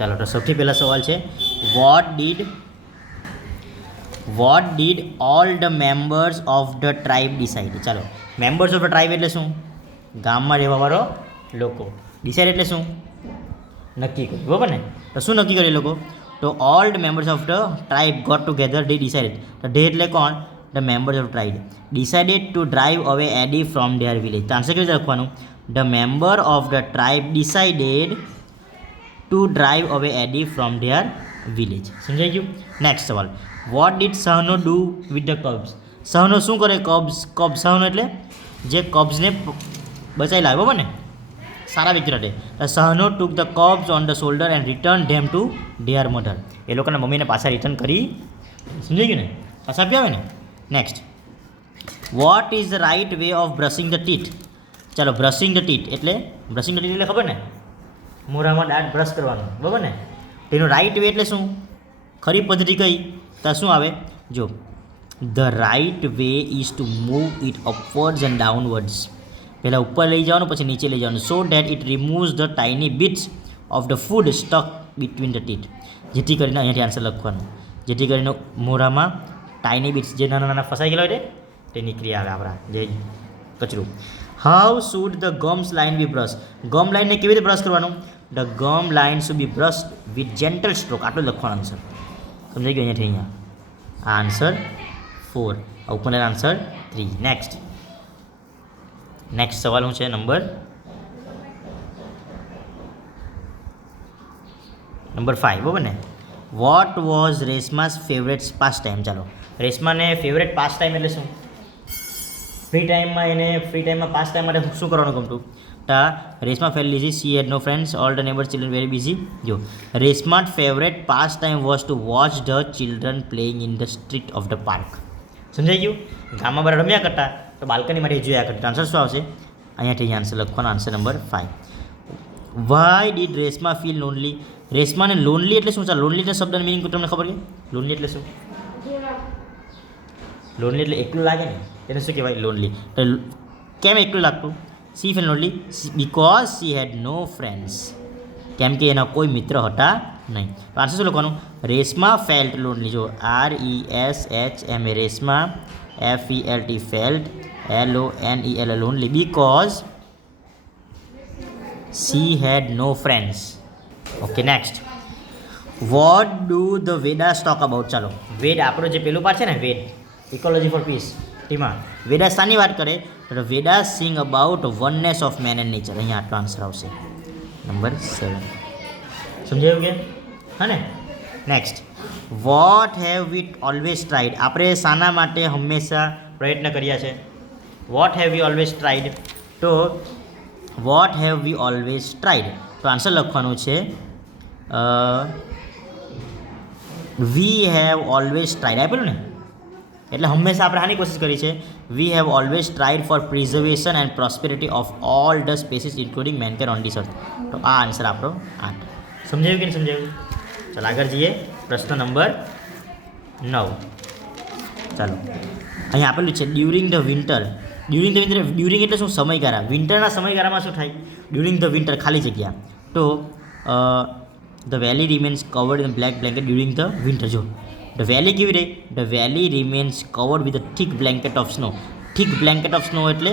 ચાલો તો સૌથી પહેલા સવાલ છે what did all the members of the tribe decide. ચાલો, મેમ્બર્સ ઓફ ધ ટ્રાઇબ એટલે શું? ગામમાં રહેવાવાળો લોકો. ડિસાઇડ એટલે શું? નક્કી કર્યું, બરાબર ને? તો શું નક્કી કર્યું લોકો? તો all the members of the tribe got together they decided. તો ધે એટલે કોણ? The members of tribe decided to drive away Addie from their village. તો આન્સર કેવી રીતે લખવાનું? The member of the tribe decided to drive away Addie from their village. સમજાઈ ગયું? Next સવાલ, વોટ ડીડ સહનો ડુ વિથ ધ કબ્સ. સહનો શું કરે? કબ્સ સહનો એટલે જે કબ્સને બચાવી લાવે, બરાબર ને? સારા વ્યક્તિ માટે. સહનો took the cubs on the shoulder and return them to their mother. એ લોકોના મમ્મીને પાછા રિટર્ન કરી. સમજાઈ ગયું ને? પાછા આપી આવે ને? Next, what is the right way of brushing the teeth. ચાલો, બ્રશિંગ ધ ટીથ એટલે એટલે ખબર ને? મોઢામાં દાંત બ્રશ કરવાનું, બરાબર ને? એનું રાઇટ વે એટલે શું? ખરી પદ્ધતિ કઈ? તો શું આવે? જો, the right way is to move it upwards and downwards. પહેલાં ઉપર લઈ જવાનું, પછી નીચે લઈ જવાનું, so that it removes the tiny bits of the food stuck between the teeth. જેથી કરીને અહીંયાથી આન્સર લખવાનું, જેથી કરીને મોઢામાં ટાઇની બિટ્સ જે નાના નાના ફસાઈ ગયેલા હોય તે નીકળી આવે આપણા જે કચરું. How should the gums line be brush. Gum લાઇનને કેવી રીતે બ્રશ કરવાનું? The gum line should be brush with gentle stroke. આટલું લખવાનું આન્સર. સમજાઈ ગયું? અહીંયા આ આન્સર 4, ઉપર આન્સર 3. નેક્સ્ટ સવાલ શું છે? નંબર 5, બરાબર ને? What was Reshma's favourite pass time. ચાલો, રેશમાને ફેવરેટ પાસ ટાઈમ એટલે શું? ફ્રી ટાઈમમાં પાસ ટાઈમ માટે શું કરવાનું ગમતું? રેશમા ફેલ લીઝી, she had no friends, all the neighbours children very busy. જો, Reshma favourite pastime was to watch the children playing in the street of the park. સમજાઈ ગયું? ગામમાં બહાર રમ્યા કરતા તો બાલ્કની માટે જોયા કરતા. આન્સર શું આવશે? અહીંયાથી આન્સર લખવાનો, answer number 5. Why did Reshma feel lonely. રેશમાને લોનલી એટલે શું? ચાલો, લોનલી એટલે શબ્દનો મિનિંગ તમને ખબર છે? લોનલી એટલે શું? લોનલી એટલે એકલું લાગે ને, એને શું કહેવાય? લોનલી. તો કેમ એકલું લાગતું? She felt lonely because she had no friends. કેમ કે એના કોઈ મિત્ર હતા નહીં. તો આન્સર શું લખવાનું? Reshma felt lonely. જો, RESHMA Reshma, FELT felt, LONEL lonely because she had no friends. Okay, next, what do the Vedas talk about. ચાલો, વેદ આપણો જે પેલું પાર્ટ છે ને, વેદ ઇકોલોજી ફોર પીસ, તેમાં વેદાસ શાની વાત કરે? તો Vedas sing about oneness of man and nature. અહીંયા આટલો આન્સર આવશે, નંબર 7. સમજાયું કે? હા ને? Next, what have we always tried. આપણે શાના માટે હંમેશા પ્રયત્ન કર્યા છે? What have we always tried. તો what have we always tried. તો આન્સર લખવાનું છે વી હેવ ઓલવેઝ ટ્રાઈડ. આપેલું ને? એટલે હંમેશા આપણે આની કોશિશ કરી છે. We have always tried for preservation and prosperity of all the species including mankind on this earth. તો આ આન્સર આપણો 8. સમજાયું કે નહીં સમજાયું? ચાલો, આગળ જઈએ. પ્રશ્ન નંબર 9. ચાલો, અહીંયા આપેલું છે ડ્યુરિંગ ધ વિન્ટર. ડ્યુરિંગ એટલે શું? સમયગાળા. વિન્ટરના સમયગાળામાં શું થાય? ડ્યુરિંગ ધ વિન્ટર ખાલી જગ્યા. તો the valley remains covered in black blanket during the winter. જો, ધ વેલી કેવી રહી? The valley remains covered with a thick blanket of snow. Thick blanket of snow એટલે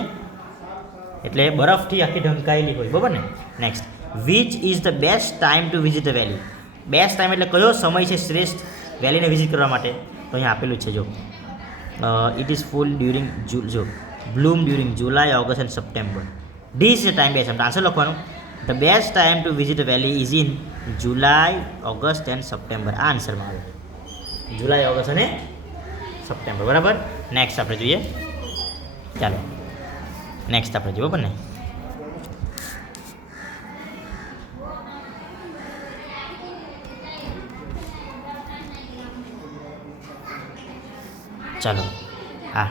બરફથી આખી ઢંકાયેલી હોય, બરાબર ને? Next, which is the best time to visit the valley. Best time એટલે કયો સમય છે શ્રેષ્ઠ વેલીને વિઝિટ કરવા માટે? તો અહીંયા આપેલું છે. જો, it is full during bloom during July, August and September. This is time best. Answer લખવાનું, the best time to visit the valley is in July, August and September. આ આન્સરમાં આવે જુલાઈ, ઓગસ્ટ અને સપ્ટેમ્બર, બરાબર? નેક્સ્ટ આપણે જોઈએ. ચાલો, નેક્સ્ટ આપણે જોઈએ, બરાબર ને? ચાલો, હા,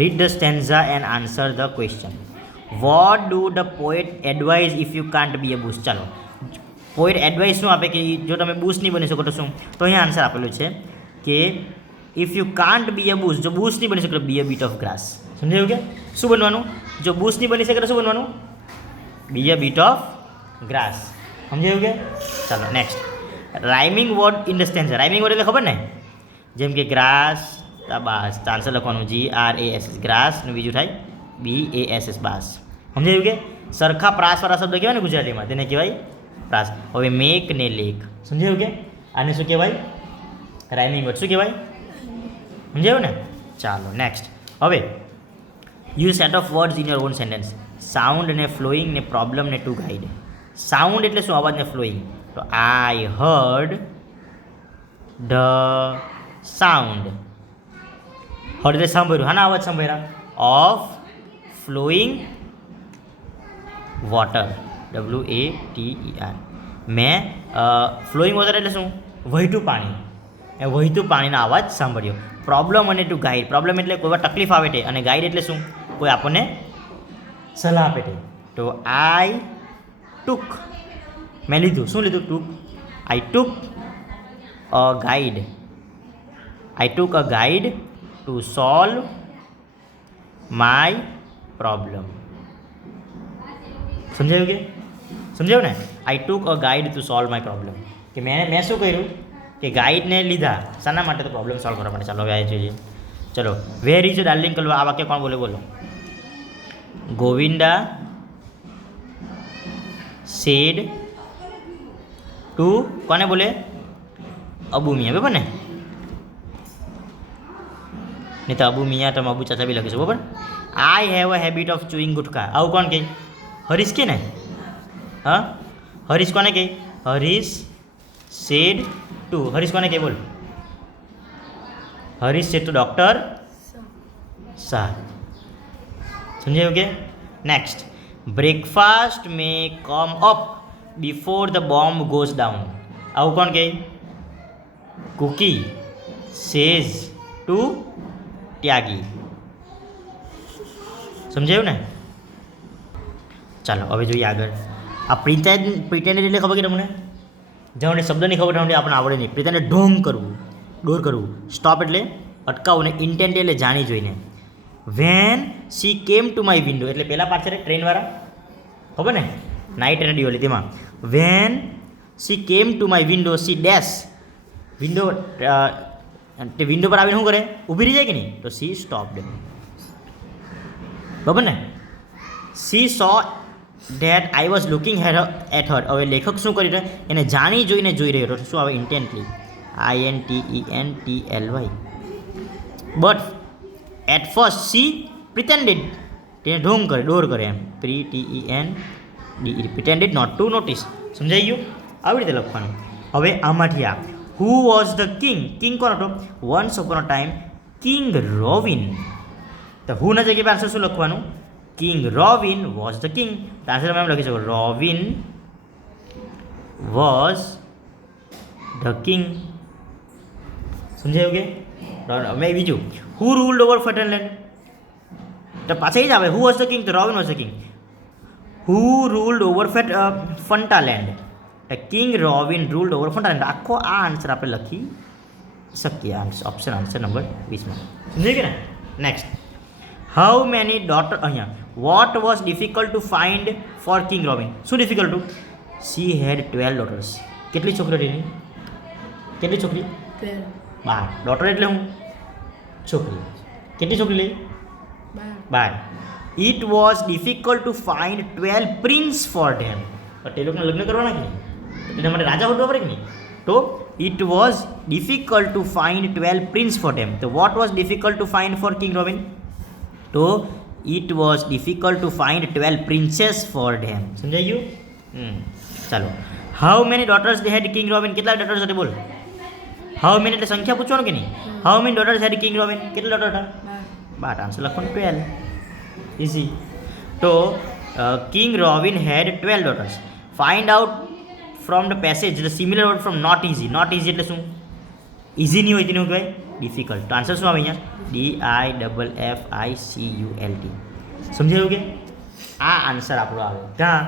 read the stanza and answer the question. What do the poet advise if you can't be a bush. ચાલો, પોએટ એડવાઇસ શું આપે કે જો તમે બુશ નહીં બની શકો તો શું? તો અહીંયા આન્સર આપેલું છે કે if you can't be a bush. જો બુશ નહીં બની શકે તો બી અ બીટ ઓફ ગ્રાસ. સમજાયું કે? શું બનવાનું? જો બુશ નહીં બની શકે તો શું બનવાનું? બી અ બીટ ઓફ ગ્રાસ. સમજાયું કે? ચાલો, next, rhyming word in the sense. Rhyming word એટલે ખબર ને, જેમ કે ગ્રાસ, બાસ. તો આન્સર લખવાનું GRAS ગ્રાસ ને બીજું થાય BASS બાસ. સમજાયું કે સરખા પ્રાસવાળા શબ્દ કહેવાય ને ગુજરાતીમાં, તેને કહેવાય પ્રાસ. હવે મેક ને લેક. સમજાયું કે આને શું કહેવાય? Rhyming word. શું કહેવાય? સમજાયું ને? ચાલો નેક્સ્ટ. હવે use set of words in your own sentence. Sound ને ફ્લોઈંગ ને પ્રોબ્લેમ ને ટુ ગાઈડ. સાઉન્ડ એટલે શું? અવાજ ને ફ્લોઈંગ. તો I heard the sound. Heard એટલે સાંભળ્યું. હાના અવાજ સાંભળ્યા? Of flowing water. WATER. મેં ફ્લોઈંગ વોટર એટલે શું? વહેતું પાણી. એ વહેતું પાણીનો અવાજ સાંભળ્યો. પ્રોબ્લેમ અને ટુ ગાઈડ. પ્રોબ્લેમ એટલે કોઈ વાર તકલીફ આવે તે, અને ગાઈડ એટલે શું? કોઈ આપણને સલાહ આપે તે. તો આઈ ટુક, મેં લીધું. શું લીધું? Took. I took a guide. I took a guide to solve my problem. સમજાયું કે? સમજાયું ને? I took a guide to solve my problem. કે મેં શું કર્યું કે ગાઈડને લીધા. શાના માટે? તો પ્રોબ્લેમ સોલ્વ કરવા માટે. ચાલો હવે આ જોઈએ. ચલો, વેર ઇઝ ડાર્લિંગ કલવા. આ વાક્ય કોણ બોલે? બોલો. ગોવિંદા સેડ ટુ, કોને બોલે? અબુ મિયા. બરાબર ને? નહીં તો અબુ મિયા, તમે અબુ ચાચા બી લખીશું. બરાબર. I have a habit of chewing gutka. આવું કોણ કહે? હરીશ કે ને? હા, હરીશ કોને કહે? Harish said two. હરીશ કોને કહે? બોલ. Harish said to doctor Shah. સમજાયું કે? Next. Breakfast may come up before the bomb goes down. આવું કોણ કહે? Cookie says to Tyagi. સમજાયું ને? ચાલો હવે જોઈએ આગળ. આ પ્રિટેન્ડ એટલે ખબર કે તમને? જેમને શબ્દની ખબર તમને આપણને આવડે નહીં. પ્રિટેન્ડ ઢોંગ કરવું, ડોર કરવું. સ્ટોપ એટલે અટકાવવું ને ઇન્ટેન્ટ એટલે જાણી જોઈને. When she came to my window એટલે પહેલાં પાર્ટ છે ટ્રેનવાળા, ખબર ને? નાઇટ અને ડિયોલી. તેમાં when she came to my window she dash. Window તે વિન્ડો પર આવીને શું કરે? ઊભી રહી જાય કે નહીં? તો સી સ્ટોપ્ડ. બરાબર ને? She saw that I was looking at her. હવે લેખક શું કરી રહ્યો? એને જાણી જોઈને જોઈ રહ્યો હતો. શું આવે? Intently. INTENTLY. But at first she pretended. તેને ઢોંગ કરે, ડોર કરે એમ. PRETENDED. Pretended not to notice. સમજાઈ ગયું? આવી રીતે લખવાનું. હવે આમાંથી આ who was the king. King કોણ હતો? Once upon a time king Rovin. તો હુના જગ્યાએ આન્સર શું લખવાનું? King Rovin was the king. તો આન્સર તમે એમ લખી શકો રોવિન વોઝ ધ કિંગ. સમજાયું કે? મેં બીજું હુ રૂલ્ડ ઓવર ફર્ટનલેન્ડ. તો પાછા એ જ આવે. Who was the king? તો Rovin was the king. Who ruled over Fantaland. King Rovin ruled over Fantaland. આખો આ આન્સર આપણે લખી શકીએ. ઓપ્શન આન્સર નંબર 20માં. સમજાય કે ને? નેક્સ્ટ. How many daughter. અહીંયા what was difficult to find for king Rovin. શું difficult to? She had 12 daughters. કેટલી છોકરીઓ એની? કેટલી છોકરી? 12. ડોટર એટલે હું? છોકરી. કેટલી છોકરી લઈ? 12. It was difficult to find 12 prince for ધેમ. તે લોકોને લગ્ન કરવાના કે નહીં? એટલે માટે રાજા હોવા પડે કે નહીં? તો it was difficult to find 12 prince for them. તો what was difficult to find for king Rovin? તો it was difficult to find 12 princess for them. સમજાઈ ગયું? ચાલો. How many daughters they had king Rovin. કેટલા daughters હતા? બોલ. How many એટલે સંખ્યા પૂછવાનું કે નહીં? How many daughters had king Rovin. કેટલા ડોટર હતા? 12. આન્સર લખવાનું 12. ઇઝી. તો king Rovin had 12 daughters. Find out from the passage the similar word from not easy. Not easy એટલે શું? ઇઝી નહીં હોય તેનું કહેવાય ડિફિકલ્ટ. તો આન્સર શું આવે અહીંયા? DIFFICULT. સમજાયું કે? આ આન્સર આપણો આવે. ક્યાં?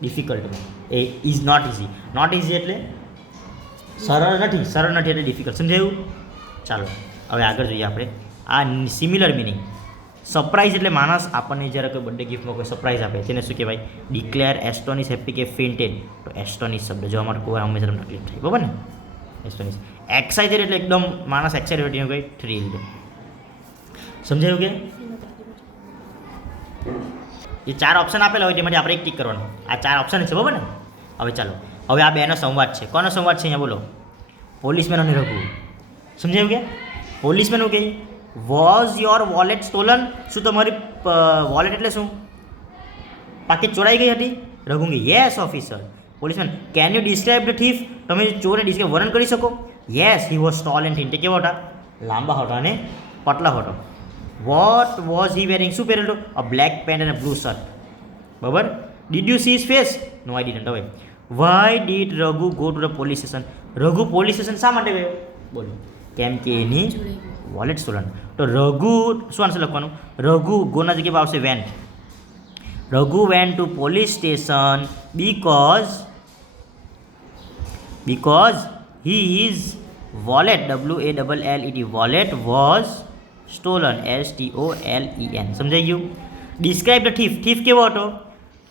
ડિફિકલ્ટમાં. A is not easy. Not easy એટલે સરળ નથી, સરળ નથી એટલે ડિફિકલ્ટ. સમજાયું? ચાલો હવે આગળ જોઈએ આપણે. આ સિમિલર મિનિંગ. સરપ્રાઇઝ એટલે માણસ આપણને જ્યારે કોઈ બર્થડે ગિફ્ટમાં કોઈ સરપ્રાઇઝ આપે તેને શું કહેવાય? ડિક્લેર એસ્ટોનિશ હેપી કે ફેન્ટેડ. તો એસ્ટોનિશ શબ્દ જોવા માટે કોઈ હંમેશા તમને તકલીફ થાય. બરાબર ને? એક્સાઇટેડ એટલે એકદમ માણસ એક્સાઇટેડ એવું કંઈ થ્રિલ્ડ. સમજાયું કે એ 4 ઓપ્શન આપેલા હોય તેમાંથી આપણે એક ટીક કરવાનો. આ 4 ઓપ્શન છે બરાબર ને. હવે ચાલો, હવે આ બેનો સંવાદ છે. કોનો સંવાદ છે અહીંયા બોલો? પોલીસમેન અને રઘુ. સમજાયું કે પોલીસમેન કે વોઝ યોર વોલેટ સ્ટોલન? શું તમારી વોલેટ એટલે શું પાકીટ ચોરાઈ ગઈ હતી? રઘુ કે yes officer. Policeman can you describe the thief? તમે ચોરને ડિસ્ક્રાઇબ વર્ણન કરી શકો? Yes he was tall and thin. તે કેવો હતા? લાંબા હતા અને પતલા હતા. What was he wearing? શું પહેરેલું? અ બ્લેક પેન્ટ અને બ્લુ શર્ટ. બરાબર. Did you see his face? No I didn't. હવે why did Raghu go to the police station? Raghu police station શા માટે ગયો? બોલો. કેમ કે એની વોલેટ સ્ટોલન. તો રઘુ શું આન્સર લખવાનું? રઘુ ગોના જગ્યાએ આવશે vent. Raghu went to police station because his wallet WALLET wallet was stolen STOLEN. સમજાઈ ગયું? Describe the thief. થીફ કેવો હતો?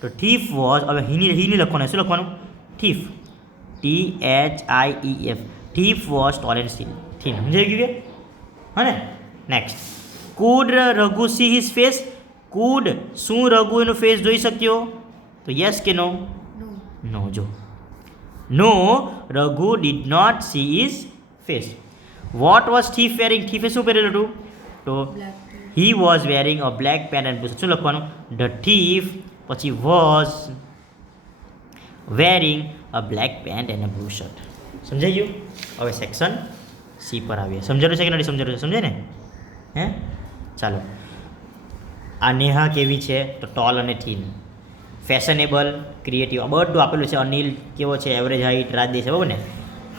તો થીફ વોઝ, હવે હીની લખવાનું. શું લખવાનું? Thief THIEF. Thief was stolen thin. સમજાઈ ગયું કે હા ને. Next, food Raghu C his face? Food શું રઘુ એનું ફેસ જોઈ શક્યો? તો યસ કે નો? નો. જો no, Raghu did not see his face. What was thief wearing? થીફે શું પહેરેલું હતું? તો he was wearing a black pant and blue shirt. શું લખવાનું? ધ થીફ પછી was wearing a black pant and a blue shirt. સમજાઈ ગયું? હવે સેક્શન સી પર આવીએ. સમજાયું છે કે નથી સમજાયું? સમજાય ને? હે ચાલો. આ નેહા કેવી છે? તો ટોલ અને થીન. ફેશનેબલ, ક્રિએટિવ, આ બધું આપેલું છે. અનિલ કેવો છે? Average height. રાજદેશ બરાબર ને.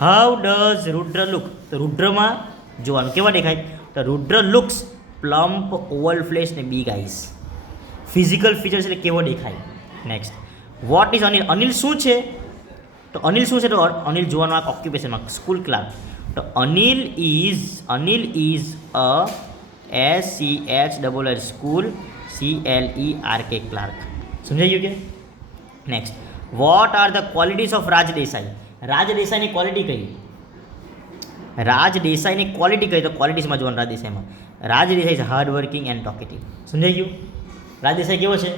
How does Rudra look? તો રુદ્રમાં જોવાનું કેવા દેખાય? તો રુદ્ર લુક્સ પ્લમ્પ, ઓવલ ફ્લેશ ને બિગ આઈસ. ફિઝિકલ ફીચર્સ એટલે કેવો દેખાય. Next, what is Anil? Anil શું છે? તો અનિલ શું છે? તો અનિલ જોવાનું આ ઓક્યુપેશનમાં સ્કૂલ ક્લાર્ક. તો Anil is a SCHLL school CLERK clerk. સમજાઈ ગયું કે? Next, what are the qualities of Raj Desai? Raj દેસાઈની ક્વોલિટી કઈ? રાજ દેસાઈની ક્વોલિટી કઈ? તો ક્વોલિટીઝમાં જોવાનું રાજ દેસાઈમાં. Raj Desai is hard working and talkative. સમજાઈ ગયું? રાજ દેસાઈ કેવો છે?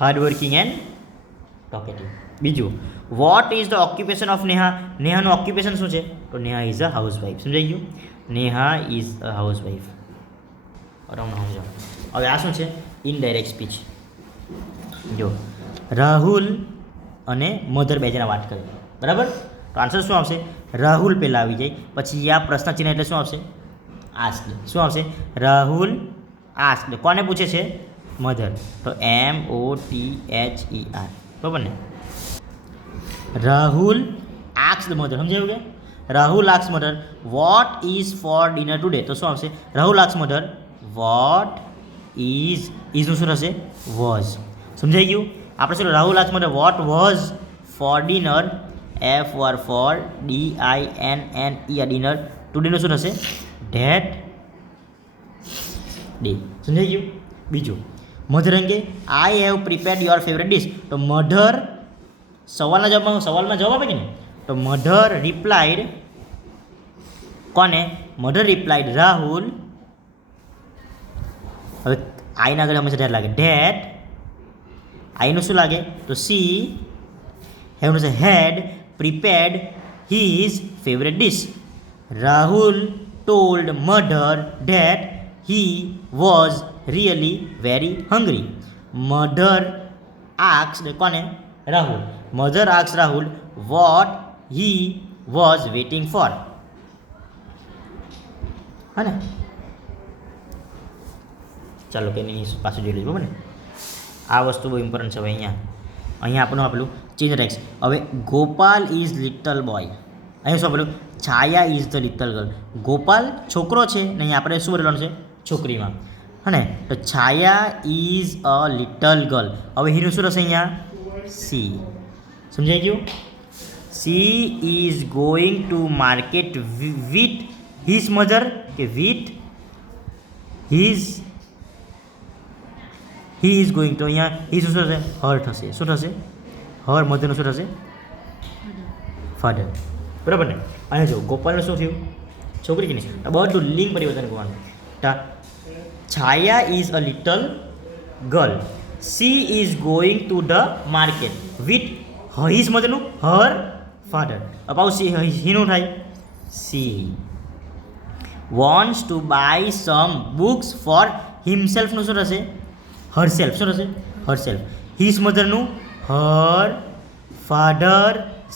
Hard working and talkative. બીજું, what is the occupation of Neha? નેહાનું ઓક્યુપેશન શું છે? તો નેહા ઇઝ અ હાઉસવાઈફ. સમજાઈ ગયું? Neha is a housewife. બરાબર સમજો. હવે આ શું છે? Indirect speech. જો રાહુલ અને મધર બે જણા વાત કરે બરાબર. તો આન્સર શું આવશે? રાહુલ પહેલાં આવી જાય, પછી આ પ્રશ્ન ચિહ્ન એટલે શું આવશે? આસ્ક. શું આવશે? રાહુલ આસ્ક. કોને પૂછે છે? મધર. તો MOTHER. બરાબર ને. Rahul ask mother. સમજાયું કે? Rahul ask mother what is for dinner today? તો શું આવશે? રાહુલ આસ્ક મધર વોટ ઇઝનું શું થશે? વોઝ. સમજાઈ ગયું? આપણે શું Rahul ask mother what was for dinner FOR DINNER dinner. ટુડેનું શું થશે? That day. સમજાઈ ગયું? બીજું, મધર અંગે I have prepared your favourite dish. તો મધર સવાલમાં જવાબ આપે કે ને. તો મધર રિપ્લાઇડ કોને? Mother replied Rahul. હવે આઈના આગળ હંમેશા ધેટ લાગે. ધેટ આઈનું શું લાગે? તો સી હેવનું છે had prepared his favourite dish. Rahul told mother that he was really very hungry. Mother asked કોને? Rahul. Mother asked Rahul what he was waiting for. હા ને. ચાલો કે નહીં પાછું જોઈ લઈશું બરાબર ને. આ વસ્તુ બહુ ઇમ્પોર્ટન્ટ છે. હવે અહીંયા આપણું આપેલું ચેન્જ ટેક્સ. હવે ગોપાલ ઇઝ લિટલ બોય. અહીંયા શું આપેલું? Chhaya is the little girl. Gopal છોકરો છે ને અહીંયા આપણે શું બોલવાનું છે? છોકરીમાં. હા ને. તો Chhaya is a little girl. હવે હીનું શું રહેશે અહીંયા? સી. સમજાઈ ગયું? She is going to market with his mother કે with his he is going. તો અહીંયા હી શું થશે? હર થશે. શું થશે? હર મધરનું શું થશે? ફાધર. બરાબર ને. અને જો ગોપાલનું શું થયું, છોકરી કે નહીં, તો બધું લિંગ પરિવર્તન કરવાનું. Chhaya is a little girl, she is going to the market with his મધરનું હર ફાધર. અપાઉ સી હીનું થાય she wants to buy some books for હિમસેલ્ફનું શું થશે હરસેલ્ફ. શું થશે હરસેલ્ફ. હિઝ મધરનું her father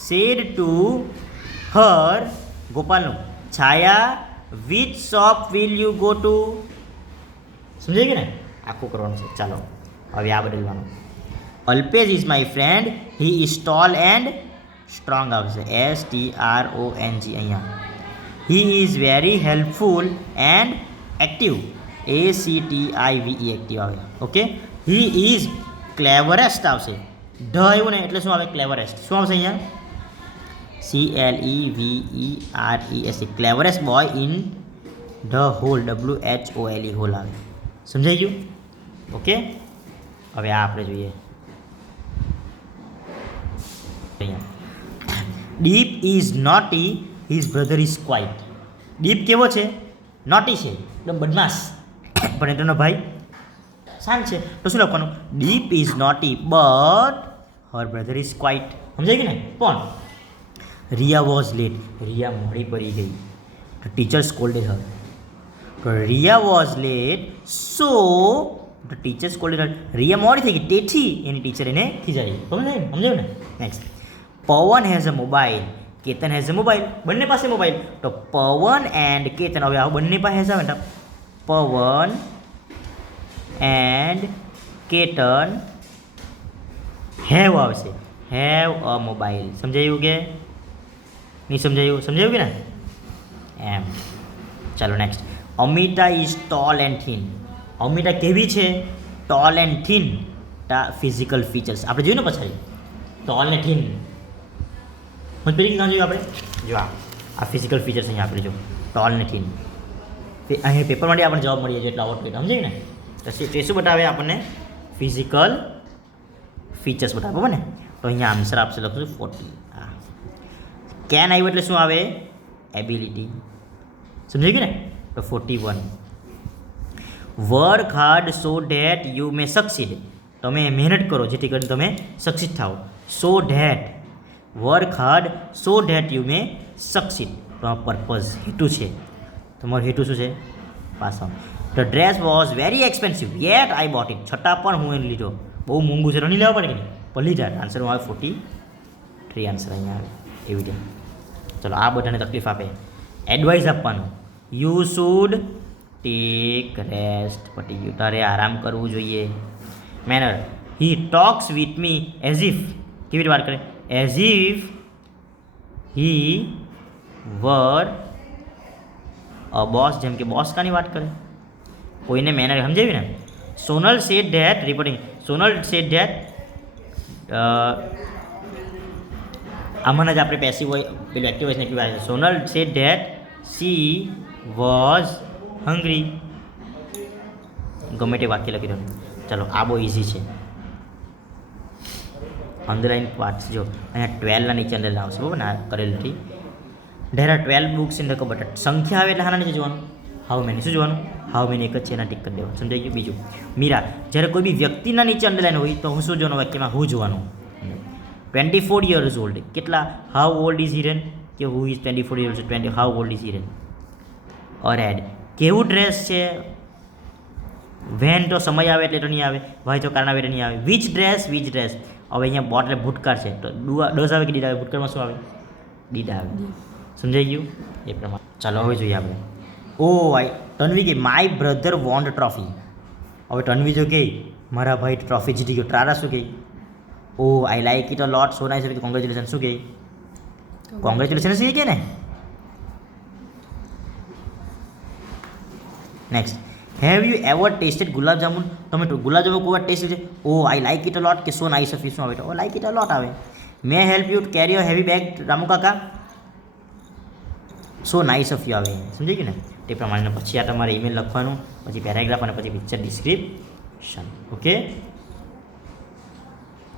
said to her ગોપાલનું Chhaya which shop will you go to. સમજાઈ ગયું ને, આખું કરવાનું છે. ચાલો હવે આ બદલવાનું. Alpesh is my friend, he is tall and strong આવશે STRONG અહીંયા. He is very helpful and active ACTIVE active આવે. ઓકે. હી ઇઝ ક્લેવરેસ્ટ આવશે. ઢ આવ્યું ને એટલે શું આવે ક્લેવરેસ્ટ. શું આવશે અહીંયા CLEVEREST cleverest boy in the whole WHOLE whole આવે. સમજાઈ ગયું. ઓકે. હવે આ આપણે જોઈએ Deep is naughty, his brother is quiet. Deep કેવો છે નોટી છે એકદમ બદમાશ, પણ એનો ભાઈ શાંત છે. તો શું લખવાનું deep is naughty but Har brother is quite. સમજાઈ ગયું ને. પણ રિયા વોઝ લેટ, રિયા મોડી પડી ગઈ. Teacher scolded her. તો Riya was late so the teacher scolded her. Riya મોડી થઈ ગઈ તેથી એની ટીચર એને ખીજાવી. સમજાયું ને. નેક્સ્ટ પવન has a mobile, Ketan has a mobile. બંને પાસે મોબાઈલ. તો પવન એન્ડ કેતન. હવે આવો બંને પાસે હેઝ આવે ને પવન એન્ડ કેતન હેવ આવશે. Have a mobile. સમજાયું કે નહીં સમજાયું? સમજાયું કે ને એમ. ચાલો next. Amita is tall and thin. Amita કેવી છે tall and thin. Physical features આપણે જોયું ને પછાડી ટોલ ને થીન. પેલી ના જોયું આપણે જો આ ફિઝિકલ ફીચર્સ અહીંયા આપણે જો ટોલ ને થીન. અહીંયા પેપર માટે આપણને જવાબ મળી જાય એટલે આઉટપુટ સમજાય ને. તો તે શું બતાવે આપણને ફિઝિકલ ફીચર્સ બતાવે બરાબર ને. તો અહીંયા આન્સર આપશે લખશું 40. હા કેન આવ્યું એટલે શું આવે એબિલિટી. સમજાઈ ગયું ને. તો 41 work hard so that you may succeed. તમે મહેનત કરો જેથી કરીને તમે સક્સીડ થાઓ. So that work hard so that you may succeed. તમારો પર્પઝ હેતુ છે. તમારો હેતુ શું છે pass on. The dress was very expensive yet I bought it. છતાં પણ હું એને લીધો. બહુ મોંઘું છે તો નહીં લેવા પડે કે નહીં પણ લીધા. આન્સરમાં આવે 43 આન્સર અહીંયા આવે એવી રીતે. ચલો આ બધાને તકલીફ આપે એડવાઇસ આપવાનું યુ શુડ ટેક રેસ્ટ. પટી ગયું. તારે આરામ કરવું જોઈએ. Manner he talks with me as if. કેવી રીતે વાત કરે as if he were a boss. જેમ કે બોસ કાની વાત કરે કોઈને મેનર સમજાવ્યું ને. Sonal said that reporting. Sonal said that આમાંના જ આપણે પેસિવ હોય પેલું એક્ટિવ વોઇસને કેવી વાત છે. Sonal said that she was hungry. ગમે તે વાક્ય લખી દો. ચાલો આ બહુ ઇઝી છે. અંડરલાઇન પાર્ટ્સ જો અહીંયા 12 નીચે અંડરલાઇન આવશે બરાબર ને. આ કરેલ નથી. There are 12 books in the cupboard. સંખ્યા આવે એટલે હાના નીચે જોવાનું હાઉ મેની. શું જોવાનું હાઉ મેની એક જ છે એના ટીક કરી દેવાનું. સમજાઈ ગયું. બીજું મીરા જ્યારે કોઈ બી વ્યક્તિના નીચે અંડરલાઇન હોય તો હું શું જોવાનું વાક્યમાં હું જોવાનું 24 years old. કેટલા હાઉ ઓલ્ડ ઇઝ હિરેન કે who is 24 years old. How old is Hiren. Or એડ કેવું ડ્રેસ છે. વેન તો સમય આવે એટલે તો નહીં આવે. વાય તો કારણ આવે એટલે નહીં આવે. Which dress which dress. હવે અહીંયા બોટ એટલે ભૂતકાળ છે તો ડઝ આવે કે ડીડ આવે. ભૂતકાળમાં શું આવે ડીડ આવે. સમજાઈ ગયું એ પ્રમાણે. ચાલો હવે જોઈએ આપણે. ઓ તન્વી કે માય બ્રધર વોન્ટ ટ્રોફી. હવે તન્વી જો કહે મારા ભાઈ ટ્રોફી જીતી ગયો. ટ્રારા શું કહે oh I like it a lot so nice. Congratulation શું કહે કોંગ્રેચ્યુલેશન શું કહે ને. Next have you ever tasted gulab jamun. તમે ગુલાબ જામુન કોઈ વાર ટેસ્ટ છે. ઓ આઈ લાઈક ઇટ અ લોટ કે સો નાઇસ ઓફ યુ. શું આવે તો ઓ લાઈક ઇટ અ લોટ આવે. May help you carry your heavy bag Ramu Kaka. So nice of you આવે. સમજી ગયું ને. તે પ્રમાણે પછી આ તમારે ઈમેલ લખવાનું પછી પેરેગ્રાફ અને પછી પિક્ચર ડિસ્ક્રિપ્શન. ઓકે.